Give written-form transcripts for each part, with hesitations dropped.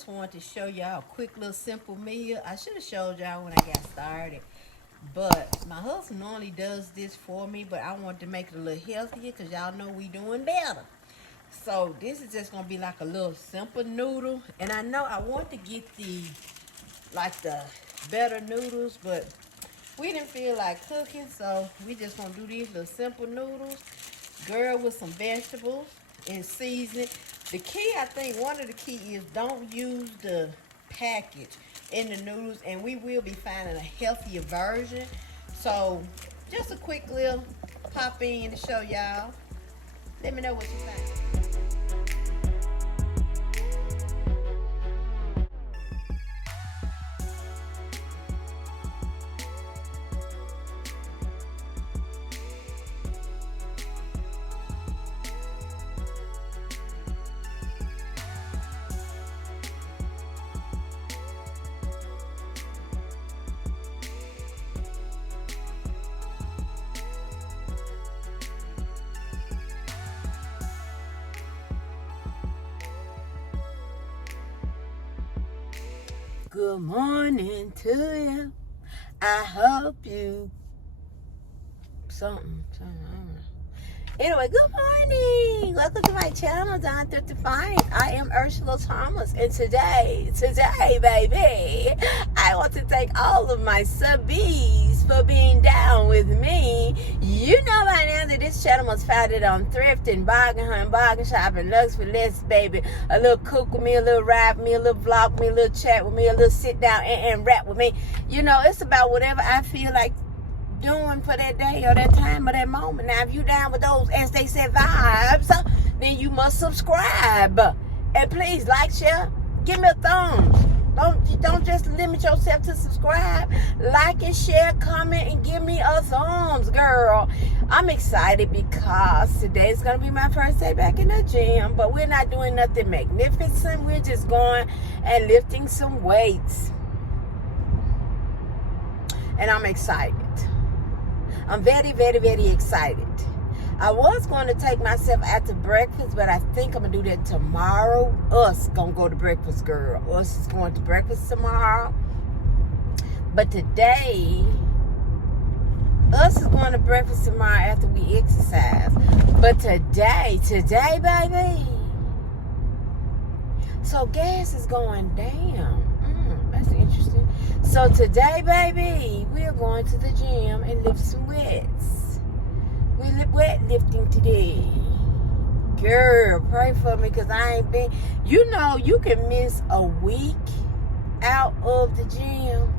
just wanted to show y'all a quick little simple meal. I should have showed y'all when I got started, but my husband normally does this for me, but I wanted to make it a little healthier because y'all know we doing better. So this is just gonna be like a little simple noodle, and I know I want to get the better noodles, but we didn't feel like cooking, so we just gonna do these little simple noodles, girl, with some vegetables and seasoning. The key, I think, one of the key is don't use the package in the noodles, and we will be finding a healthier version. So just a quick little pop in to show y'all. Let me know what you think. Good morning to you. I hope you something. I don't know. Anyway, good morning. Welcome to my channel, Don Thrifting. I am Ursula Thomas, and today, baby, I want to thank all of my subbies for being down with me. You know by now that this channel was founded on thrifting, bargain hunting, bargain shopping, looks for less, baby. A little cook with me, a little ride with me, a little vlog with me, a little chat with me, a little sit down and rap with me. You know, it's about whatever I feel like doing for that day or that time or that moment. Now, if you down with those, as they say, vibes, then you must subscribe. And please like, share, give me a thumbs. Don't just limit yourself to subscribe. Like and share, comment, and give me a thumbs, girl. I'm excited because today's gonna be my first day back in the gym, but we're not doing nothing magnificent. We're just going and lifting some weights. And I'm excited. I'm very, very, very excited. I was going to take myself out to breakfast, but I think I'm going to do that tomorrow. Us going to go to breakfast, girl. Us is going to breakfast tomorrow. But today, us is going to breakfast tomorrow after we exercise. But today, baby. So gas is going down. That's interesting. So today, baby, we're going to the gym and lift some weights. We're wet lifting today. Girl, pray for me because I ain't been. You know, you can miss a week out of the gym.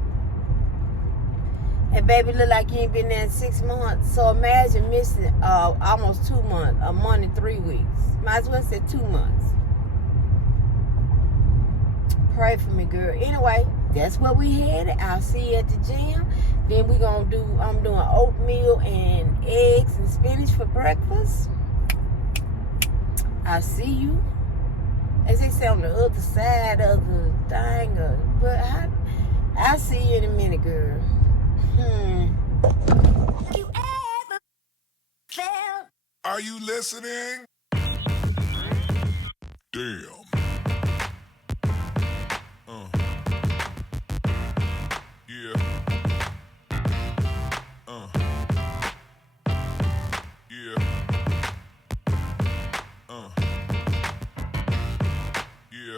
And baby, look like you ain't been there in 6 months. So imagine missing almost 2 months, a month and 3 weeks. Might as well say 2 months. Pray for me, girl. Anyway, that's where we headed. I'll see you at the gym. Then I'm doing oatmeal and eggs and spinach for breakfast. I'll see you, as they say, on the other side of the thing. But I'll see you in a minute, girl. Have you ever felt? Are you listening? Damn. Yeah. Yeah. Yeah.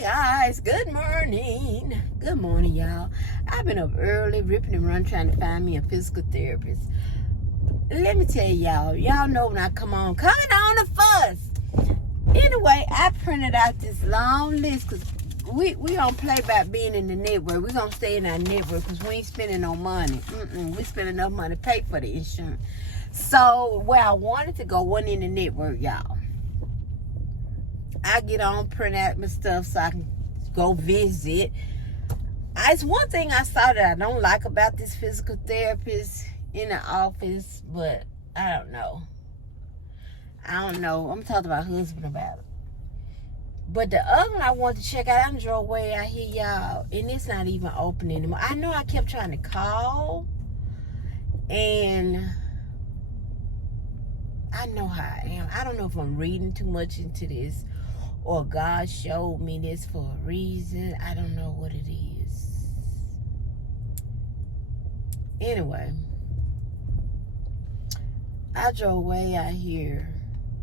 Guys, good morning. Good morning, y'all. I've been up early, ripping and running, trying to find me a physical therapist. let me tell y'all know when I coming on the fuss. Anyway, I printed out this long list because we don't play about being in the network. We're going to stay in our network because we ain't spending no money. We spend enough money to pay for the insurance. So, where I wanted to go wasn't in the network, y'all. I get on, print out my stuff so I can go visit. It's one thing I saw that I don't like about this physical therapist in the office, but I don't know. I'm talking to my husband about it. But the other one I wanted to check out, I drove way out here, y'all, and it's not even open anymore. I know I kept trying to call, and I know how I am. I don't know if I'm reading too much into this or God showed me this for a reason. I don't know what it is. Anyway, I drove way out here,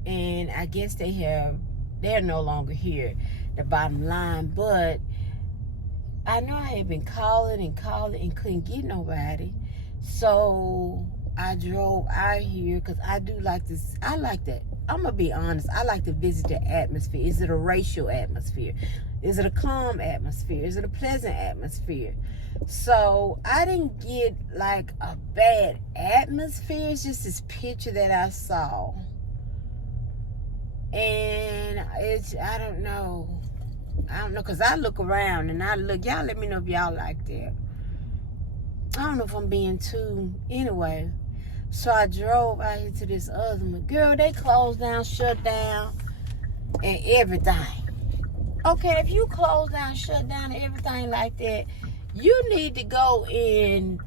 and I guess they're no longer here, the bottom line. But I know I had been calling and couldn't get nobody. So I drove out here because I do like this. I like that. I'm going to be honest. I like to visit the atmosphere. Is it a racial atmosphere? Is it a calm atmosphere? Is it a pleasant atmosphere? So I didn't get like a bad atmosphere. It's just this picture that I saw. And I don't know, because I look around and y'all let me know if y'all like that. I don't know if I'm being too, anyway. So I drove out here to this other one. Girl, they closed down, shut down, and everything. Okay, if you close down, shut down, and everything like that, you need to go and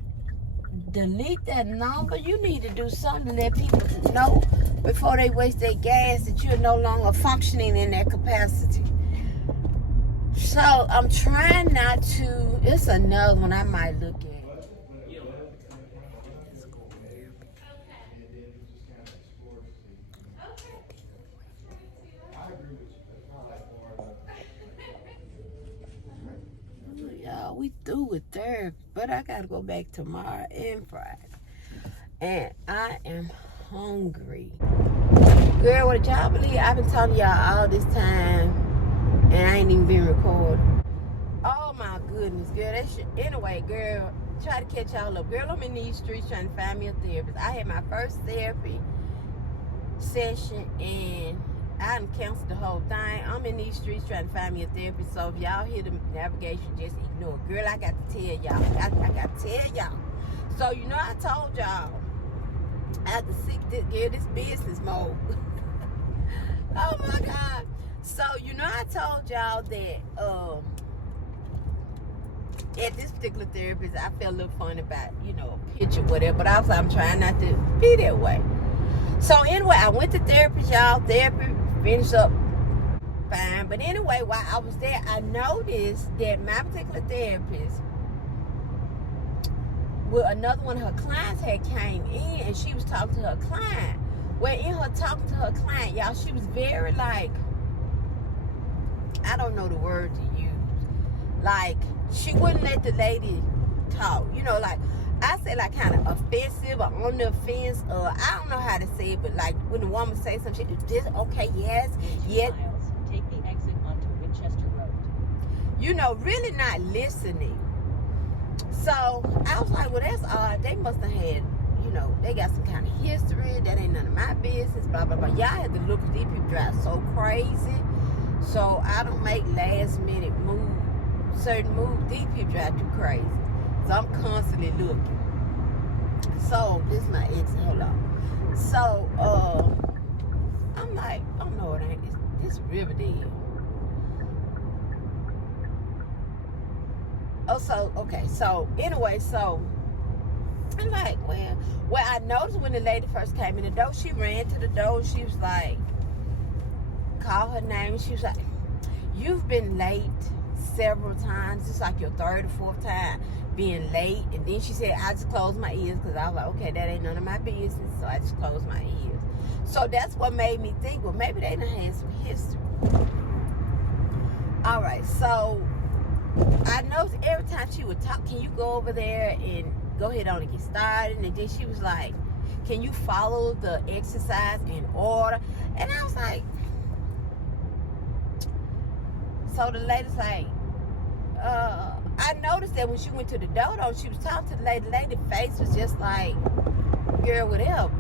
delete that number. You need to do something to let people know before they waste their gas that you're no longer functioning in that capacity. So I'm trying not to. It's another one I might look at. Y'all, we through with therapy, but I gotta go back tomorrow and Friday, and I am hungry. Girl, what y'all believe? I've been telling y'all all this time, and I ain't even been recording. Oh my goodness, girl. That shit. Anyway, girl, try to catch y'all up. Girl, I'm in these streets trying to find me a therapist. I had my first therapy session, and I done canceled the whole thing. I'm in these streets trying to find me a therapist. So if y'all hear the navigation, just ignore it. Girl, I got to tell y'all. I got to tell y'all. So, I told y'all I have to seek this business mode. Oh my God. So, I told y'all that at this particular therapist, I felt a little funny about, a picture, whatever. But I was like, I'm trying not to be that way. So anyway, I went to therapy, y'all. Therapy finished up fine. But anyway, while I was there, I noticed that my particular therapist, well, another one of her clients had came in, and she was talking to her client. Well, in her talking to her client, y'all, she was very like, I don't know the word to use. Like, she wouldn't let the lady talk. Like, I say like kind of offensive or on the offense. I don't know how to say it, but like when the woman say something, she do this. Okay, yes. Take the exit onto Winchester Road. Really not listening. So I was like, well, that's odd. They must have had, they got some kind of history. That ain't none of my business. Blah blah blah. Y'all had to look at these people drive so crazy. So I don't make last minute moves. Certain moves. These people drive too crazy. So I'm constantly looking. So this is my exit. Hold on. So I'm like, oh no, it ain't. This Riverdale. Oh, so okay. So anyway, so I'm like, well, I noticed when the lady first came in the door, she ran to the door. She was like, call her name. She was like, you've been late several times. It's like your third or fourth time being late. And then she said, I just closed my ears, because I was like, okay, that ain't none of my business. So I just closed my ears. So that's what made me think, well, maybe they done had some history. All right, so I noticed every time she would talk, can you go over there and go ahead on and get started? And then she was like, can you follow the exercise in order? And I was like, so the lady's like, I noticed that when she went to the dodo, she was talking to the lady. The lady's face was just like, girl, whatever.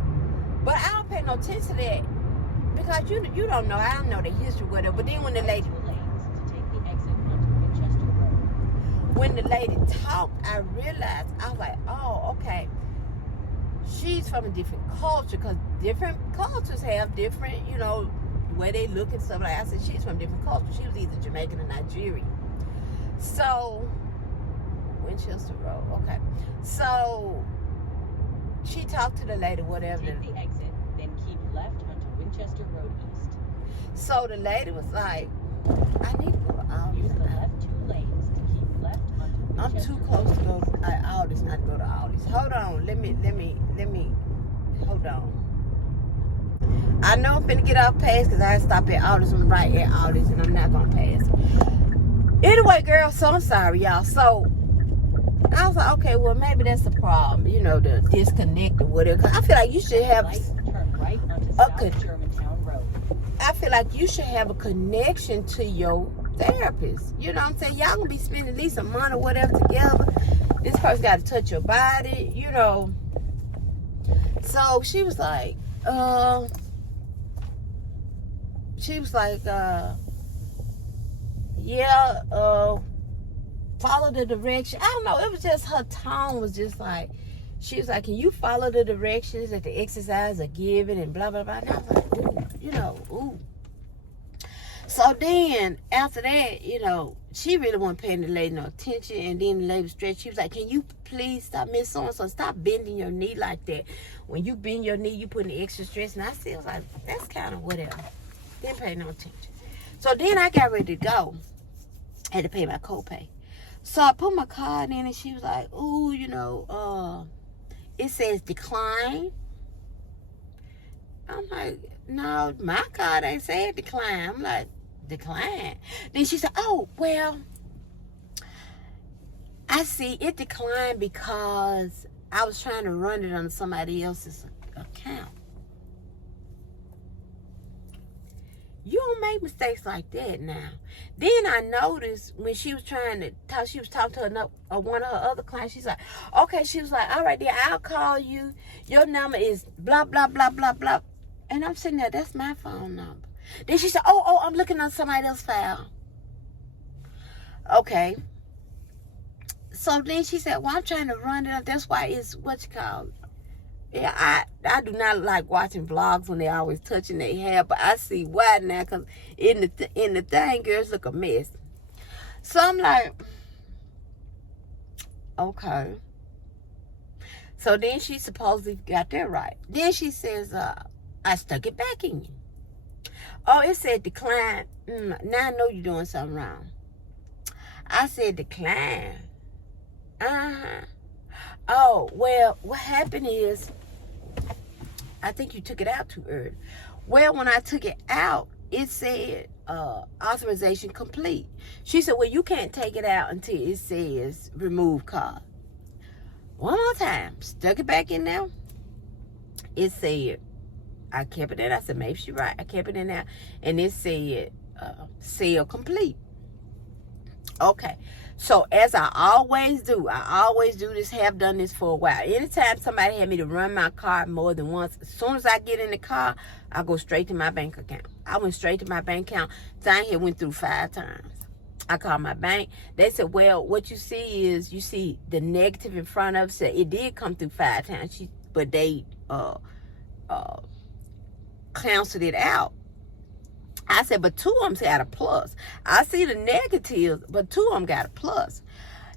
But I don't pay no attention to that because you don't know. I don't know the history, whatever. But then when the lady, when the lady talked, I realized, I was like, oh, okay. She's from a different culture because different cultures have different, you know, way they look and stuff like that. I said, she's from different cultures. She was either Jamaican or Nigerian. So, Winchester Road, okay. So, she talked to the lady, whatever. Take the exit, then keep left onto Winchester Road East. So, the lady was like, I need to go to Aldi's. Use the left 2 lanes to keep left onto I'm Winchester too close to go to Aldi's, not to go to Aldi's. Hold on, let me, hold on. I know I'm finna get off pass because I stopped at Aldi's. I'm right at Aldi's and I'm not gonna pass. Anyway, girl, so I'm sorry, y'all. So, I was like, okay, well, maybe that's the problem, you know, the disconnect or whatever. Cause I feel like you should have turn right onto South Germantown Road. I feel like you should have a connection to your therapist. You know what I'm saying? Y'all gonna be spending at least a month or whatever together. This person got to touch your body, you know. So she was like, yeah, follow the direction. I don't know. It was just her tone was just like, she was like, can you follow the directions that the exercise are giving and blah, blah, blah. And I was like, ooh, you know, ooh. So then after that, you know, she really wasn't paying the lady no attention. And then the lady was stretched. She was like, can you please stop, Miss So-and-so, stop bending your knee like that. When you bend your knee, you put the extra stress. And I still was like, that's kind of whatever. Didn't pay no attention. So then I got ready to go. I had to pay my copay. So I put my card in and she was like, ooh, you know, it says decline. I'm like, no, my card ain't said decline. I'm like, decline. Then she said, oh, well, I see it declined because I was trying to run it on somebody else's account. You don't make mistakes like that now. Then I noticed when she was trying to talk, she was talking to one of her other clients. She's like, okay, she was like, all right, then I'll call you. Your number is blah, blah, blah, blah, blah. And I'm sitting there, that's my phone number. Then she said, oh, I'm looking on somebody else's file. Okay. So then she said, well, I'm trying to run it up. That's why it's what you call it. Yeah, I do not like watching vlogs when they're always touching their hair, but I see why now, because in the thing, girls look a mess. So I'm like, okay. So then she supposedly got that right. Then she says, I stuck it back in you. Oh, it said decline. Now I know you're doing something wrong. I said decline. Oh, well, what happened is, I think you took it out too early. Well, when I took it out, it said authorization complete. She said, well, you can't take it out until it says remove card. One more time. Stuck it back in there. It said, I kept it in. I said, maybe she's right. I kept it in there. And it said sale complete. Okay. So as I always do this, have done this for a while. Anytime somebody had me to run my card more than once, as soon as I get in the car, I go straight to my bank account. I went straight to my bank account. Thing here went through 5 times. I called my bank. They said, well, what you see is, you see the negative in front of it. Said it did come through 5 times, but they canceled it out. I said, but 2 of them got a plus. I see the negatives, but 2 of them got a plus.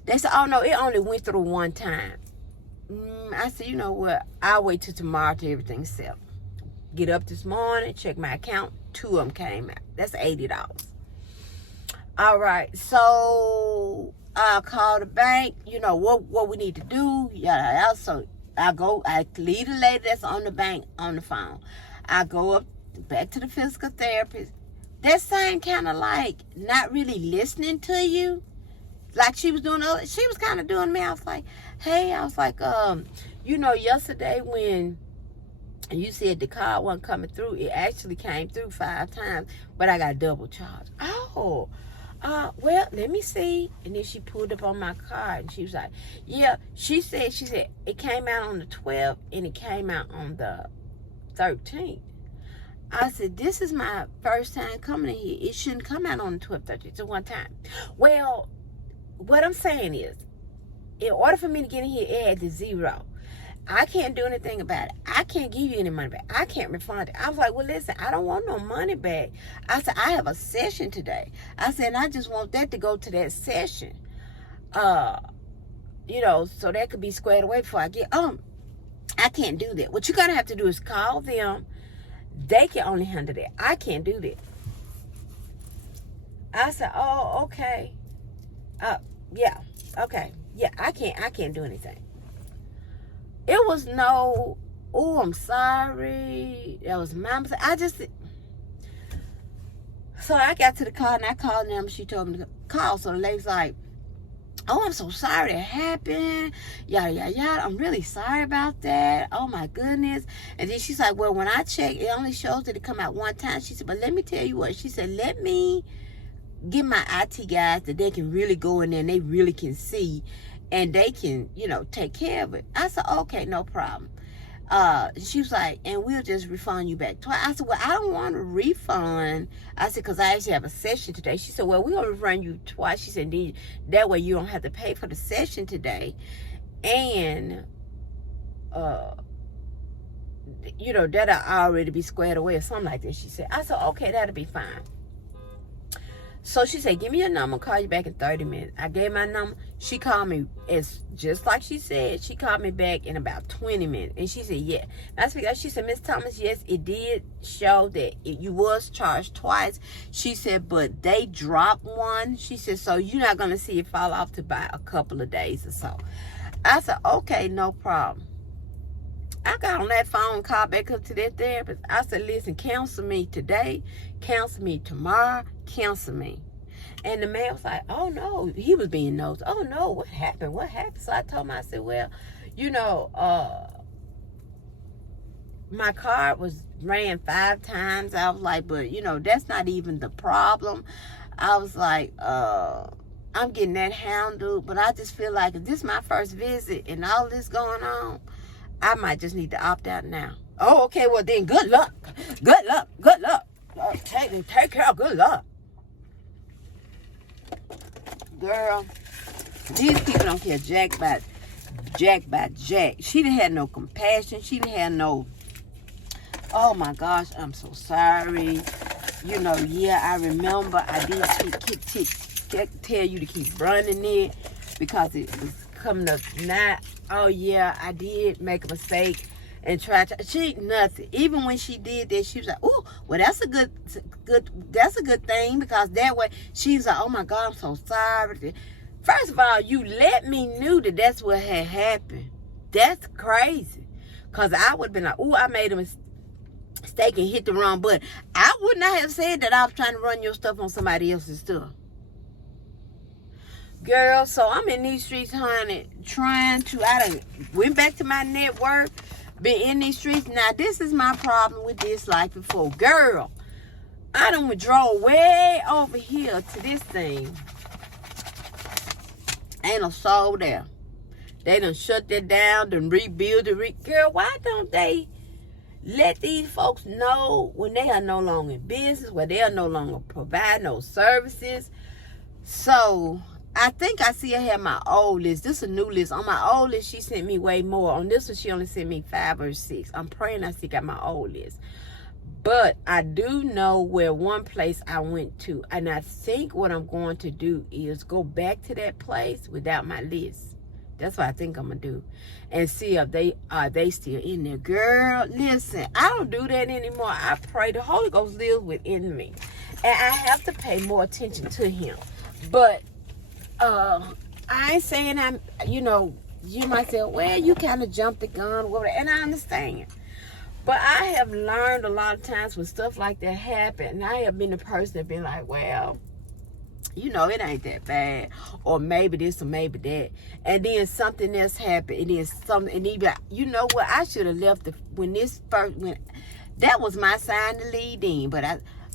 They said, oh, no, it only went through 1 time. I said, you know what? I'll wait till tomorrow till everything's settled. Get up this morning, check my account. 2 of them came out. That's $80. All right, so I'll call the bank. You know, what we need to do. Yeah, so I leave the lady that's on the bank on the phone. I go up back to the physical therapist. That same kind of like not really listening to you, like she was doing. She was kind of doing me. I was like, hey, you know, yesterday when and you said the card wasn't coming through. It actually came through 5 times, but I got double charged. Oh, well, let me see. And then she pulled up on my card, and she was like, yeah, she said it came out on the 12th, and it came out on the 13th. I said, this is my first time coming in here. It shouldn't come out on the 12th, 13th. It's one time. Well, what I'm saying is, in order for me to get in here, it had to 0. I can't do anything about it. I can't give you any money back. I can't refund it. I was like, well, listen, I don't want no money back. I said, I have a session today. I said, and I just want that to go to that session. You know, so that could be squared away before I get, I can't do that. What you're going to have to do is call them. They can only handle that. I can't do that. I said, oh, okay. Yeah, okay. Yeah, I can't do anything. It was no, oh, I'm sorry. That was my mistake. So I got to the car and I called them. She told me to call. So the lady's like, oh, I'm so sorry that happened. Yada, yada, yada. I'm really sorry about that. Oh, my goodness. And then she's like, well, when I check, it only shows that it come out one time. She said, but let me tell you what. She said, let me get my IT guys that they can really go in there and they really can see and they can, you know, take care of it. I said, okay, no problem. She was like, and we'll just refund you back twice. I said, well, I don't want a refund. I said, because I actually have a session today. She said, well, we're going to refund you twice. She said, that way you don't have to pay for the session today. And, you know, that'll already be squared away or something like that, she said. I said, okay, that'll be fine. So she said, give me your number, call you back in 30 minutes. I gave my number. She called me, it's just like she said. She called me back in about 20 minutes. And she said, yeah. She said, Miss Thomas, yes, it did show that you was charged twice. She said, but they dropped one. She said, so you're not going to see it fall off to about a couple of days or so. I said, okay, no problem. I got on that phone, called back up to that therapist. I said, listen, cancel me today, cancel me tomorrow, cancel me. And the man was like, oh, no. He was being nosy. Oh, no, what happened? What happened? So I told him, I said, well, you know, my card ran 5 times. I was like, but, you know, that's not even the problem. I was like, I'm getting that handled. But I just feel like if this is my first visit and all this going on, I might just need to opt out now. Oh, okay, well then, good luck. Good luck. Good luck. Take care. Good luck. Girl, these people don't care jack by jack. She didn't have no compassion. She didn't have no, oh my gosh, I'm so sorry. You know, yeah, I remember I did tell you to keep running it because it was coming up now. Oh yeah, I did make a mistake and try to. She nothing. Even when she did that, she was like, "Oh, well, that's a good thing because that way she's like, oh my God, I'm so sorry." First of all, you let me knew that that's what had happened. That's crazy, cause I would have been like, "Oh, I made a mistake and hit the wrong button." I would not have said that I was trying to run your stuff on somebody else's stuff. Girl, so I'm in these streets, honey, I went back to my network, been in these streets. Now, this is my problem with this life before. Girl, I done withdraw way over here to this thing. Ain't no soul there. They done shut that down, done rebuild it. Girl, why don't they let these folks know when they are no longer in business, where they are no longer provide no services? So I think I see I have my old list. This is a new list. On my old list, she sent me way more. On this one, she only sent me 5 or 6. I'm praying I still got my old list. But I do know where one place I went to. And I think what I'm going to do is go back to that place without my list. That's what I think I'm going to do. And see if they still in there. Girl, listen, I don't do that anymore. I pray the Holy Ghost lives within me. And I have to pay more attention to him. But I ain't saying you might say, well, you kind of jumped the gun, whatever, and I understand. But I have learned a lot of times when stuff like that happen, and I have been the person that been like, well, You know, it ain't that bad. Or maybe this or maybe that. And then something else happened. And then something, and he be like, you know what? I should have left when that was my sign to lead in. But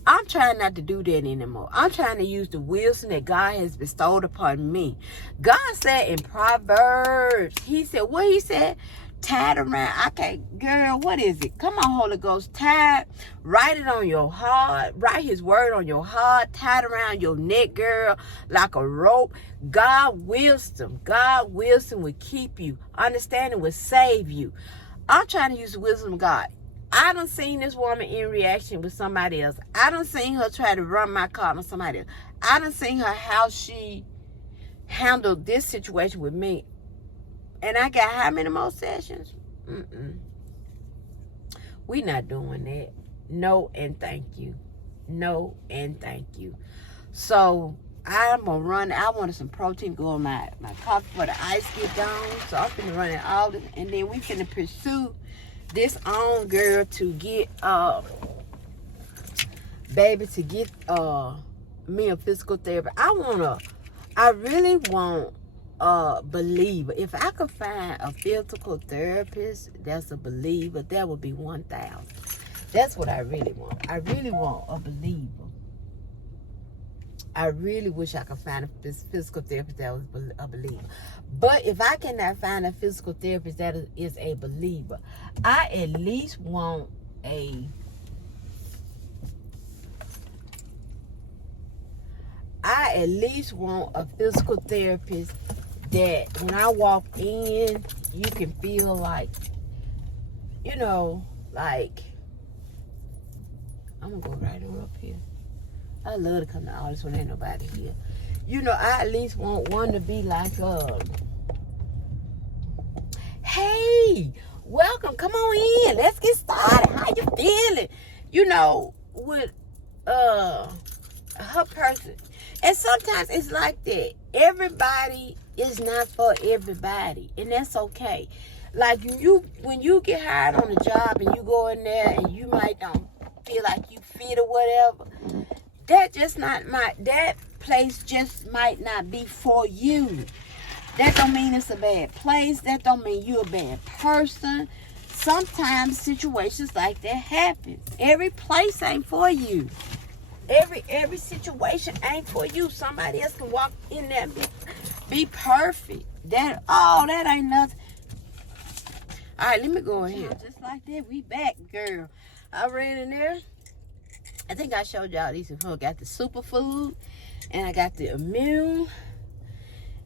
I'm trying not to do that anymore. I'm trying to use the wisdom that God has bestowed upon me. God said in Proverbs, he said, what he said? Tied around. Okay, girl, what is it? Come on, Holy Ghost. Tied. Write it on your heart. Write his word on your heart. Tied around your neck, girl, like a rope. God wisdom will keep you. Understanding will save you. I'm trying to use the wisdom of God. I done seen this woman in reaction with somebody else. I done seen her try to run my car on somebody else. I done seen her how she handled this situation with me. And I got how many more sessions? We not doing that. No and thank you. No and thank you. So I'm gonna run. I wanted some protein to go on my coffee for the ice get gone. So I'm finna run it all this, and then we finna pursue this on girl to get baby to get me a physical therapy. I really want a believer. If I could find a physical therapist that's a believer, that would be 1,000. That's what I really want. I really want a believer. I really wish I could find a physical therapist that was a believer. But if I cannot find a physical therapist that is a believer, I at least want a physical therapist that when I walk in, you can feel like, you know, like, I'm gonna go right on up here. I love to come to all this when ain't nobody here. You know, I at least want one to be like, hey, welcome, come on in, let's get started. How you feeling? You know, with her person. And sometimes it's like that. Everybody is not for everybody, and that's okay. Like when you get hired on a job and you go in there and you might don't feel like you fit or whatever, that place just might not be for you. That don't mean it's a bad place. That don't mean you're a bad person. Sometimes situations like that happen. Every place ain't for you. Every situation ain't for you. Somebody else can walk in there and be perfect. That ain't nothing. All right, let me go in here. Just like that, we back, girl. I ran in there. I think I showed y'all these before. I got the superfood, and I got the immune,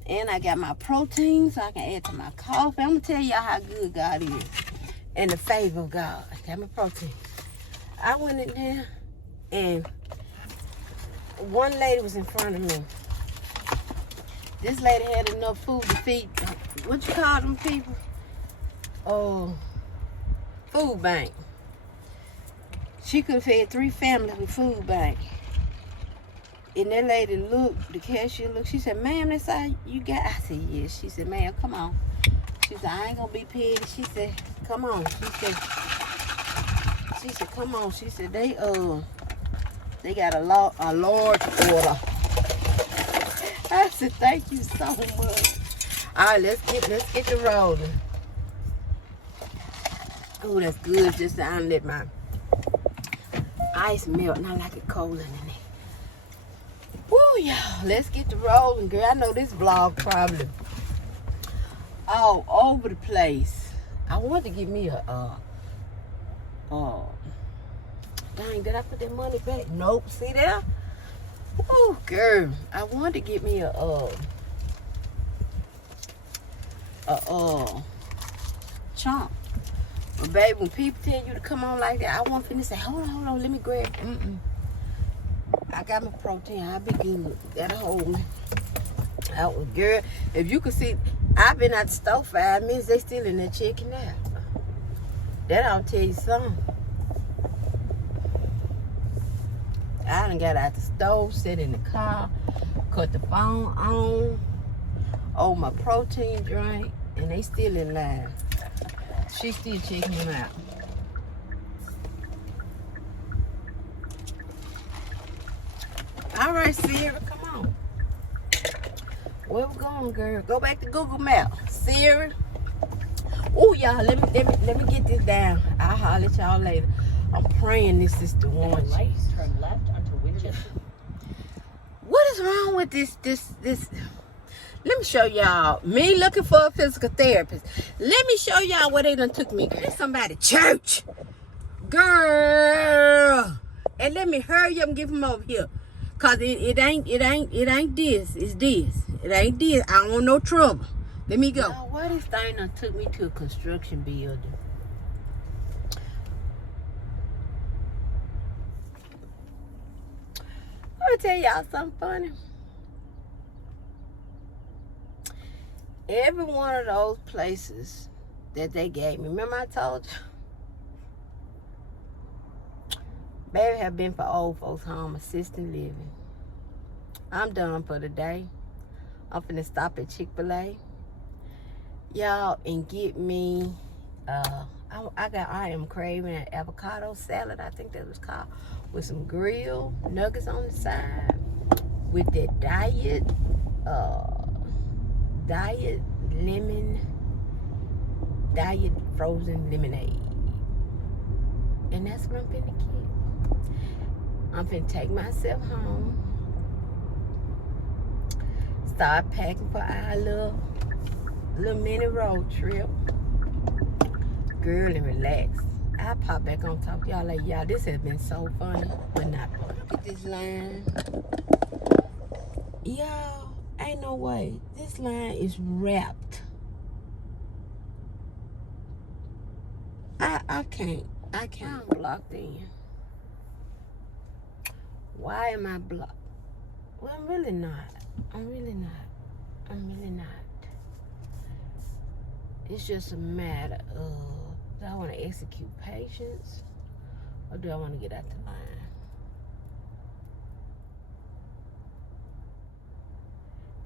and I got my protein so I can add to my coffee. I'm gonna tell y'all how good God is and the favor of God. I got my protein. I went in there, and one lady was in front of me. This lady had enough food to feed, what you call them people? Food bank. She could have fed 3 families with food bank. And that lady looked, the cashier looked, she said, ma'am, that's all you got? I said, yes. She said, ma'am, come on. She said, I ain't gonna be petty. She said, come on. She said, come on. She said, they got a large order. I said, thank you so much. All right, let's get to rolling. Oh, that's good. Just to let my ice melt, and I like it colder than that. Woo, y'all. Let's get to rolling, girl. I know this vlog probably all over the place. I want to give me a dang, did I put that money back? Nope. See there? Oh, girl. I wanted to get me a chomp. But baby, when people tell you to come on like that, I want to say, hold on, let me grab. I got my protein. I'll be good. That'll hold me. Girl, if you could see, I've been at the store 5 minutes. They still in there checking out. That'll tell you something. I done got out the stove, sit in the car, cut the phone on my protein drink, and they still in line. She still checking them out. All right, Sierra, come on. Where we going, girl? Go back to Google Maps. Siri. Oh, y'all, let me get this down. I'll holler at y'all later. I'm praying this is the one. At the light, turn left onto Winchester. What is wrong with this? Let me show y'all. Me looking for a physical therapist. Let me show y'all where they done took me. There's somebody church. Girl. And let me hurry up and get them over here. Cause it ain't this. It's this. It ain't this. I don't want no trouble. Let me go. Now, why this thing done took me to a construction building? Let me tell y'all something funny. Every one of those places that they gave me, remember I told you? Baby, have been for old folks home, assisted living. I'm done for the day. I'm finna stop at Chick-fil-A. Y'all, and get me, I am craving an avocado salad, I think that was called, with some grilled nuggets on the side, with that diet frozen lemonade. And that's what I'm finna get. I'm finna take myself home, start packing for our little mini road trip. Girl, and relax. I'll pop back on talk to y'all later. Y'all, this has been so funny, but not funny. Look at this line. Y'all, ain't no way. This line is wrapped. I can't. I'm blocked in. Why am I blocked? Well, I'm really not. It's just a matter of, do I want to execute patience or do I want to get out the line?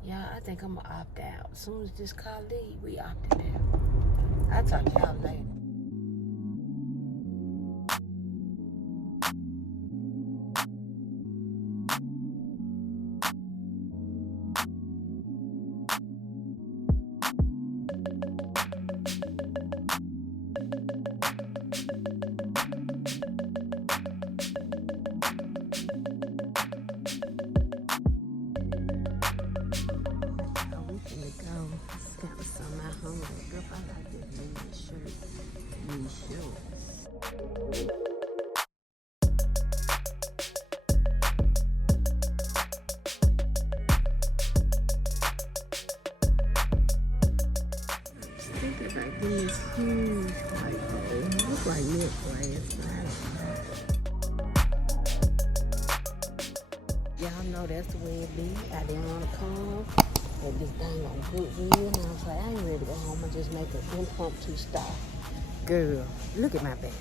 Yeah, I think I'm going to opt out. As soon as this car leave, we opted out. I'll talk to y'all later. This huge white hole. It looks like milk glass. Y'all know that's the way it be. I didn't want to come. But this thing on Goodwill, and I was like, I ain't ready to go home and just make an impromptu stop. Girl, look at my back.